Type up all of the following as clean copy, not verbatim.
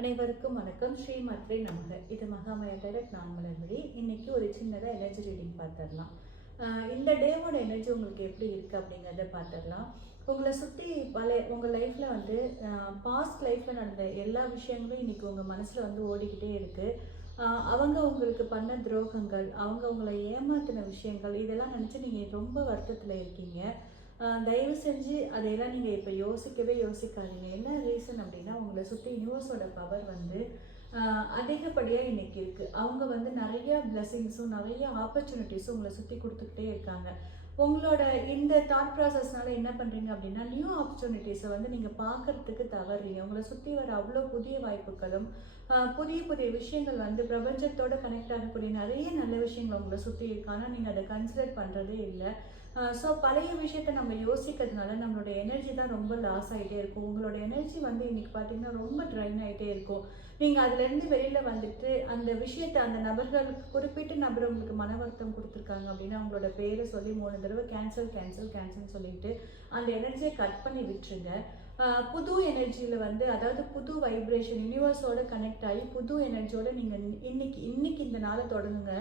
அனைவருக்கும் வணக்கம். ஸ்ரீ மாத்ரே நமக. இது மகாமயா டைரக்ட் நான் மலர்விழி. இன்னைக்கு ஒரு சின்னதாக எனர்ஜி ரீடிங் பார்த்துடலாம். இந்த டேவோட எனர்ஜி உங்களுக்கு எப்படி இருக்குது அப்படிங்கிறத பார்த்துடலாம். உங்களை சுற்றி உங்கள் லைஃப்பில் வந்து பாஸ்ட் லைஃப்பில் நடந்த எல்லா விஷயங்களும் இன்றைக்கி உங்கள் மனசில் வந்து ஓடிக்கிட்டே இருக்குது. அவங்க உங்களுக்கு பண்ண துரோகங்கள், அவங்க உங்களை ஏமாத்தின விஷயங்கள், இதெல்லாம் நினச்சி நீங்கள் ரொம்ப வருத்தத்தில் இருக்கீங்க. தயவு செஞ்சு அதையெல்லாம் நீங்கள் இப்போ யோசிக்காதீங்க. என்ன ரீசன் அப்படின்னா, உங்களை சுற்றி யூனிவர்ஸோட பவர் வந்து அதிகப்படியாக இன்றைக்கி இருக்குது. அவங்க வந்து நிறைய பிளெஸிங்ஸும் நிறைய ஆப்பர்ச்சுனிட்டிஸும் உங்களை சுற்றி கொடுத்துக்கிட்டே இருக்காங்க. உங்களோட இந்த தாட் ப்ராசஸ்னால என்ன பண்ணுறீங்க அப்படின்னா, நியூ ஆப்பர்ச்சுனிட்டிஸை வந்து நீங்கள் பார்க்குறதுக்கு தவறுறீங்க. உங்களை சுற்றி வர அவ்வளோ புதிய வாய்ப்புகளும் புதிய புதிய விஷயங்கள் வந்து பிரபஞ்சத்தோடு கனெக்ட் ஆகக்கூடிய நிறைய நல்ல விஷயங்கள் உங்களை சுற்றி இருக்கு. ஆனால் நீங்கள் அதை கன்சிடர் பண்ணுறதே இல்லை. ஸோ பழைய விஷயத்தை நம்ம யோசிக்கிறதுனால நம்மளோட எனர்ஜி தான் ரொம்ப லாஸ் ஆகிட்டே இருக்கும். உங்களோட எனர்ஜி வந்து இன்றைக்கி பார்த்தீங்கன்னா ரொம்ப ட்ரைன் ஆகிட்டே இருக்கும். நீங்கள் அதுலேருந்து வெளியில் வந்துட்டு அந்த விஷயத்தை, அந்த நபர்களுக்கு குறிப்பிட்ட நபர் உங்களுக்கு மன வருத்தம் கொடுத்துருக்காங்க அப்படின்னா, அவங்களோட பேரை சொல்லி 3 தடவை கேன்சல் சொல்லிட்டு அந்த எனர்ஜியை கட் பண்ணி விட்டுருங்க. புது எனர்ஜியில் வந்து, அதாவது புது வைப்ரேஷன் யூனிவர்ஸோடு கனெக்ட் ஆகி புது எனர்ஜியோடு நீங்கள் இன்னைக்கு இந்த நாளை தொடங்குங்க.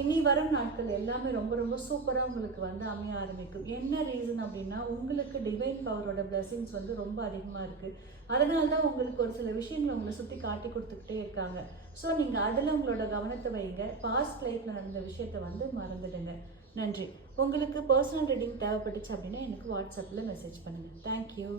இனி வரும் நாட்கள் எல்லாமே ரொம்ப ரொம்ப சூப்பராக உங்களுக்கு வந்து அமைய ஆரம்பிக்கும். என்ன ரீசன் அப்படின்னா, உங்களுக்கு டிவைன் பவரோட பிளெஸிங்ஸ் வந்து ரொம்ப அதிகமாக இருக்குது. அதனால தான் உங்களுக்கு ஒரு சில விஷயங்களை உங்களை சுற்றி காட்டி கொடுத்துக்கிட்டே இருக்காங்க. ஸோ நீங்கள் அதில் உங்களோட கவனத்தை வைங்க. பாஸ்ட் லைஃப்பில் நடந்த விஷயத்தை வந்து மறந்துடுங்க. நன்றி. உங்களுக்கு பர்சனல் ரீடிங் தேவைப்பட்டுச்சு அப்படின்னா எனக்கு வாட்ஸ்அப்பில் மெசேஜ் பண்ணுங்கள். தேங்க்யூ.